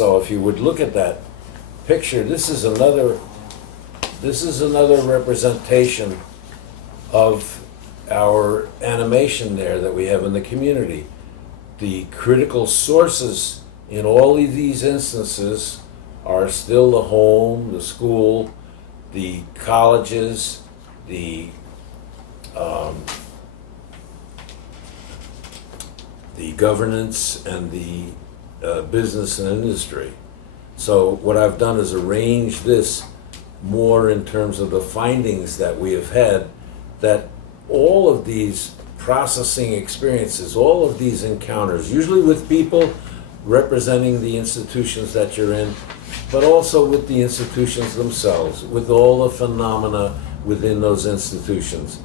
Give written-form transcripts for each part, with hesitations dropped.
So if you would look at that picture, this is another representation of our animation there that we have in the community. The critical sources in all of these instances are still the home, the school, the colleges, the governance, and the business and industry. So what I've done is arrange this more in terms of the findings that we have had, that all of these processing experiences, all of these encounters, usually with people representing the institutions that you're in, but also with the institutions themselves, with all the phenomena within those institutions.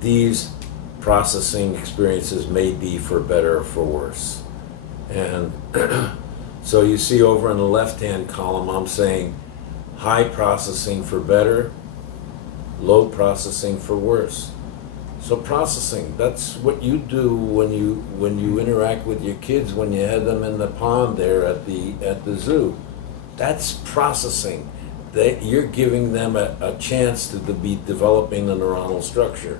These processing experiences may be for better or for worse. And so you see over in the left-hand column, I'm saying high processing for better, low processing for worse. So processing, that's what you do when you interact with your kids, when you have them in the pond there at the zoo. That's processing. You're giving them a chance to be developing the neuronal structure.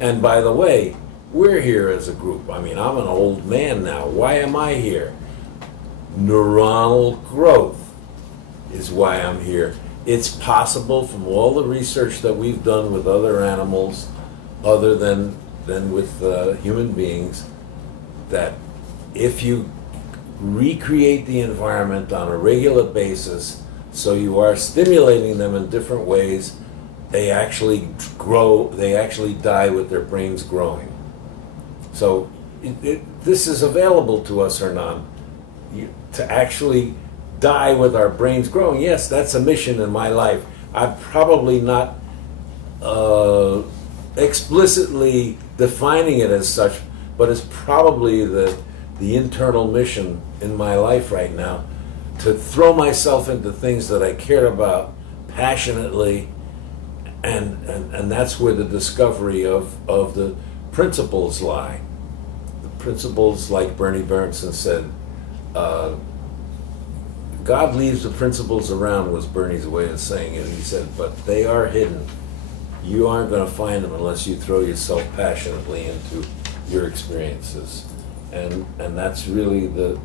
And by the way, we're here as a group. I mean, I'm an old man now. Why am I here? Neuronal growth is why I'm here. It's possible from all the research that we've done with other animals, other than with human beings, that if you recreate the environment on a regular basis, so you are stimulating them in different ways, they actually grow, they actually die with their brains growing. So this is available to us or not, to actually die with our brains growing. Yes, that's a mission in my life. I'm probably not explicitly defining it as such, but it's probably the internal mission in my life right now, to throw myself into things that I care about passionately, and that's where the discovery of the principles lie. The principles, like Bernie Berenson said, God leaves the principles around, was Bernie's way of saying it. He said, but they are hidden. You aren't going to find them unless you throw yourself passionately into your experiences. And that's really the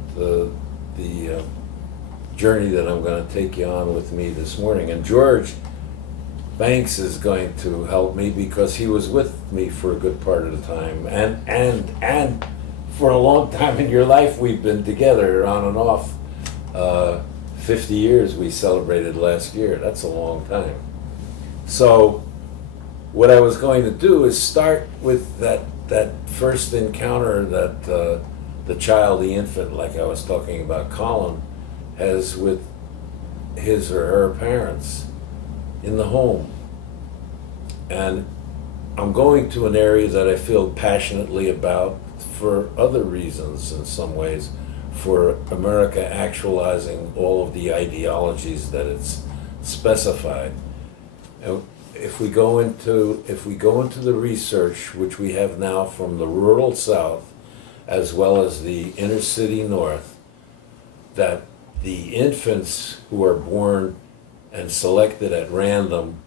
journey that I'm going to take you on with me this morning. And George Banks is going to help me, because he was with me for a good part of the time. And for a long time in your life, we've been together on and off. 50 years we celebrated last year. That's a long time. So what I was going to do is start with that first encounter that the child, the infant, like I was talking about Colin, has with his or her parents in the home. And I'm going to an area that I feel passionately about for other reasons in some ways, for America actualizing all of the ideologies that it's specified. And if we go into the research, which we have now from the rural South as well as the inner city North, that the infants who are born and selected at random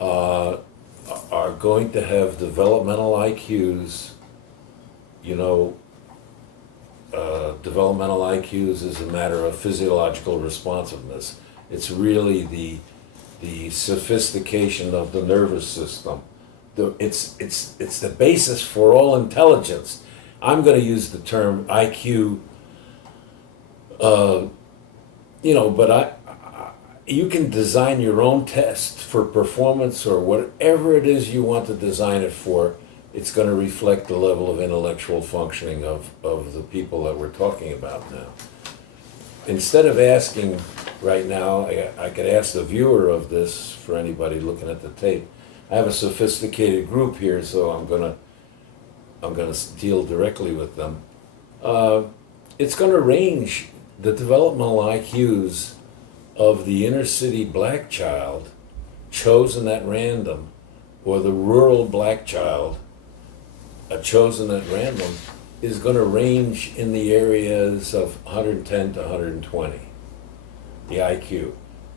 are going to have developmental IQs. Developmental IQs is a matter of physiological responsiveness. It's really the sophistication of the nervous system. It's the basis for all intelligence. I'm going to use the term IQ, but you can design your own test for performance or whatever it is you want to design it for. It's going to reflect the level of intellectual functioning of the people that we're talking about now. Instead of asking right now, I could ask the viewer of this, for anybody looking at the tape. I have a sophisticated group here, so I'm gonna deal directly with them. It's going to range the developmental IQs of the inner city black child chosen at random, or the rural black child chosen at random, is going to range in the areas of 110 to 120. The IQ.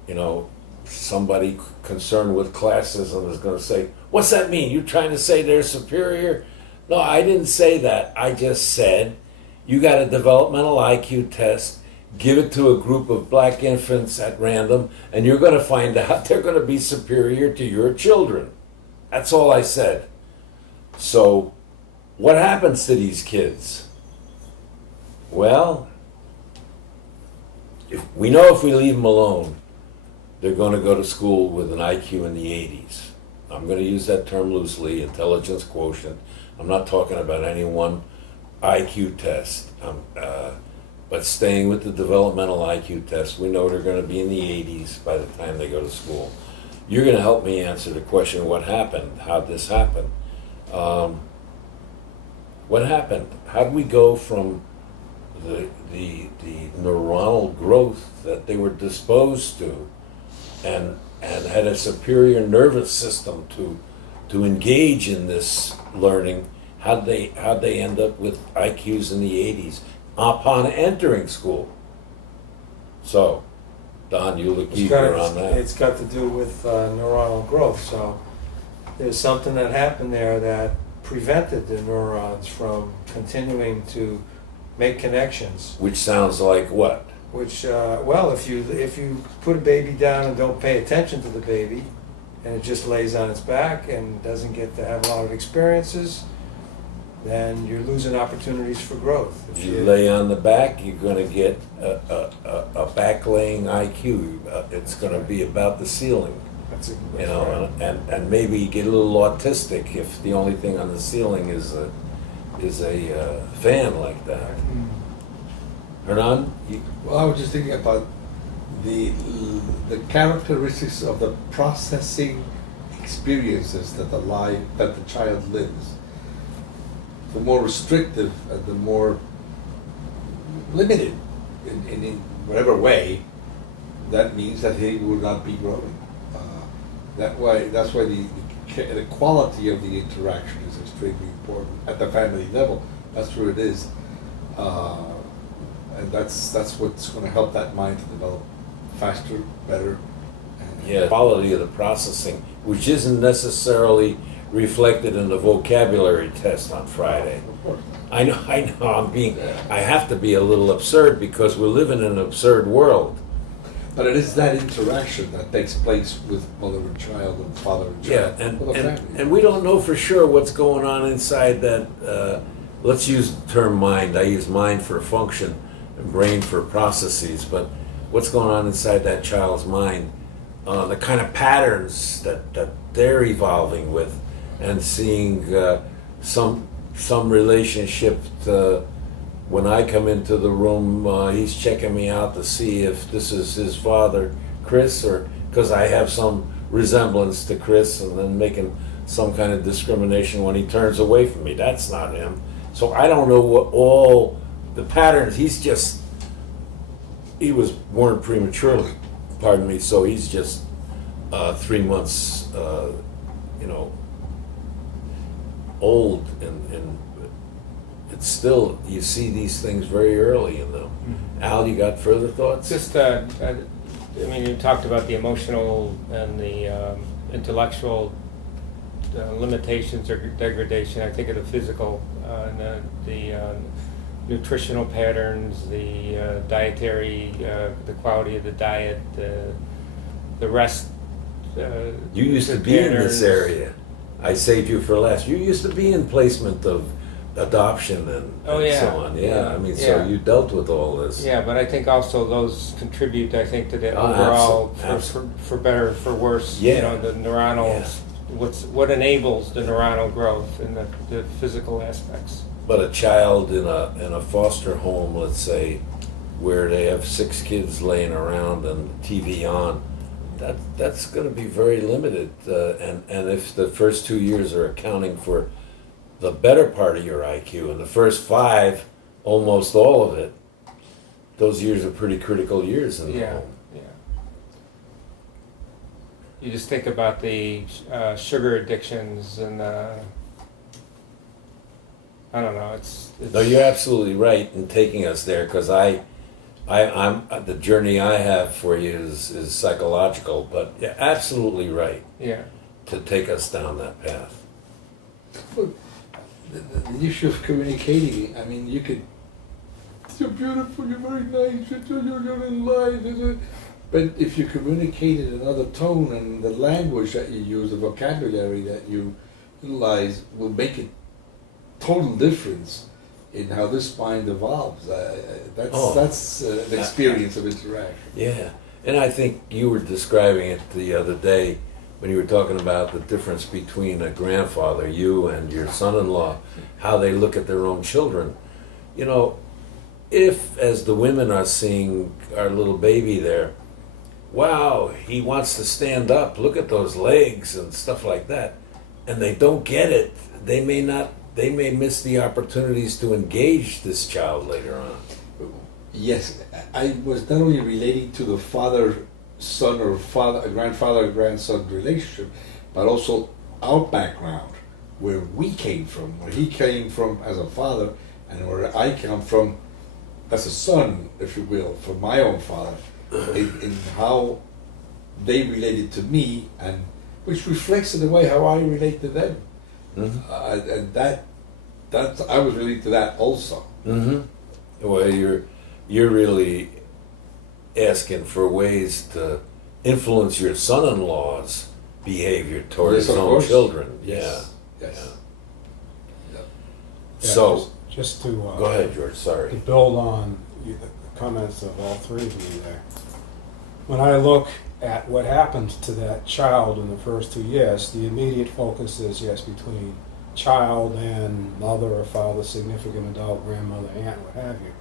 You know, somebody concerned with classism is going to say, "What's that mean? You trying to say they're superior?" No, I didn't say that. I just said you got a developmental IQ test, give it to a group of black infants at random, and you're going to find out they're going to be superior to your children. That's all I said. So, what happens to these kids? Well, if we leave them alone, they're going to go to school with an IQ in the 80s. I'm going to use that term loosely, intelligence quotient. I'm not talking about any one IQ test. But staying with the developmental IQ test, we know they're going to be in the 80s by the time they go to school. You're going to help me answer the question, what happened? How'd this happen? What happened? How'd we go from the neuronal growth that they were disposed to and had a superior nervous system to engage in this learning? How'd they end up with IQs in the 80s upon entering school? So, Don, you look eager on that. It's got to do with neuronal growth. So there's something that happened there that prevented the neurons from continuing to make connections. Which sounds like what? Which, well, if you put a baby down and don't pay attention to the baby, and it just lays on its back and doesn't get to have a lot of experiences, then you're losing opportunities for growth. If you lay on the back, you're going to get a back-laying IQ. It's going to be about the ceiling, That's you know, right. and maybe you get a little autistic if the only thing on the ceiling is a fan like that. Hernan, Well, I was just thinking about the characteristics of the processing experiences that the child lives. The more restrictive and the more limited in whatever way, that means that he will not be growing. That's why the quality of the interaction is extremely important at the family level. That's where it is. And that's what's going to help that mind to develop faster, better. yeah, quality of the processing, which isn't necessarily reflected in the vocabulary test on Friday. Of course. I know, I have to be a little absurd because we live in an absurd world. But it is that interaction that takes place with mother and child and father and child. Yeah, with a family. and we don't know for sure what's going on inside that, let's use the term mind. I use mind for function and brain for processes, but what's going on inside that child's mind, the kind of patterns that they're evolving with, and seeing some relationship when I come into the room, he's checking me out to see if this is his father, Chris, or because I have some resemblance to Chris, and then making some kind of discrimination when he turns away from me. That's not him. So I don't know what all the patterns. He was born prematurely, pardon me, so he's just 3 months, old, and it's still, you see these things very early in them. Mm-hmm. Al, you got further thoughts? Just, you talked about the emotional and the intellectual limitations or degradation. I think of the physical, and the nutritional patterns, the dietary, the quality of the diet, the rest. You used to be in this area. I saved you for last. You used to be in placement of adoption and so on. Yeah, so you dealt with all this. Yeah, but I think also those contribute, I think, to the overall, for better, for worse, the neuronal, what enables the neuronal growth and the physical aspects. But a child in a foster home, let's say, where they have 6 kids laying around and TV on, that's going to be very limited. And if the first 2 years are accounting for the better part of your IQ, and the first 5, almost all of it, those years are pretty critical years in the home. Yeah. You just think about the sugar addictions and I don't know. It's No, you're absolutely right in taking us there, because I'm the journey I have for you is psychological, but you're absolutely right yeah. to take us down that path. Look, the issue of communicating, I mean, you could, you're beautiful, you're very nice, you're in line, but if you communicate in another tone and the language that you use, the vocabulary that you utilize will make a total difference in how this mind evolves. That's an experience of interaction. Yeah, and I think you were describing it the other day when you were talking about the difference between a grandfather, you and your son-in-law, how they look at their own children. You know, if, as the women are seeing our little baby there, wow, he wants to stand up, look at those legs and stuff like that, and they don't get it, they may miss the opportunities to engage this child later on. Yes, I was not only relating to the father-son or grandfather-grandson relationship, but also our background, where we came from, where he came from as a father, and where I come from as a son, if you will, from my own father, in how they related to me, and which reflects in a way how I relate to them. Mm-hmm. And that I was relating to that also. Mm-hmm. Well, you're really asking for ways to influence your son-in-law's behavior towards Yes, his of own course. children. Yeah. Yes. Yeah. Yeah. So, just to go ahead, George. to Sorry. build on the comments of all three of you there. When I look at what happens to that child in the first 2 years, the immediate focus is, yes, between child and mother or father, significant adult, grandmother, aunt, what have you.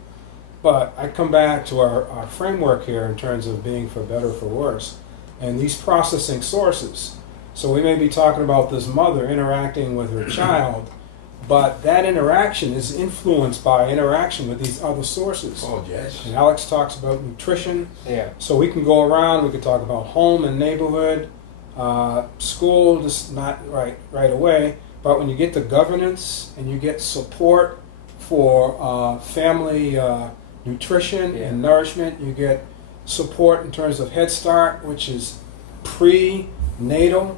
But I come back to our framework here in terms of being for better or for worse, and these processing sources. So we may be talking about this mother interacting with her child, but that interaction is influenced by interaction with these other sources. Oh yes. And Alex talks about nutrition, Yeah. so we can go around, we could talk about home and neighborhood, school, just not right away, but when you get to governance and you get support for family nutrition Yeah. and nourishment, you get support in terms of Head Start, which is pre-natal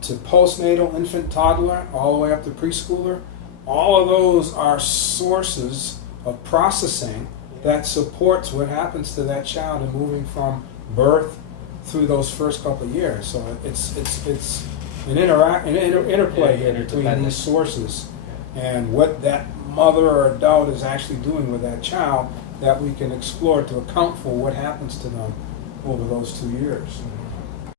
to postnatal, infant, toddler, all the way up to preschooler. All of those are sources of processing that supports what happens to that child in moving from birth through those first couple of years. So it's an interplay here between Interdependent. these sources and what that mother or adult is actually doing with that child that we can explore to account for what happens to them over those 2 years.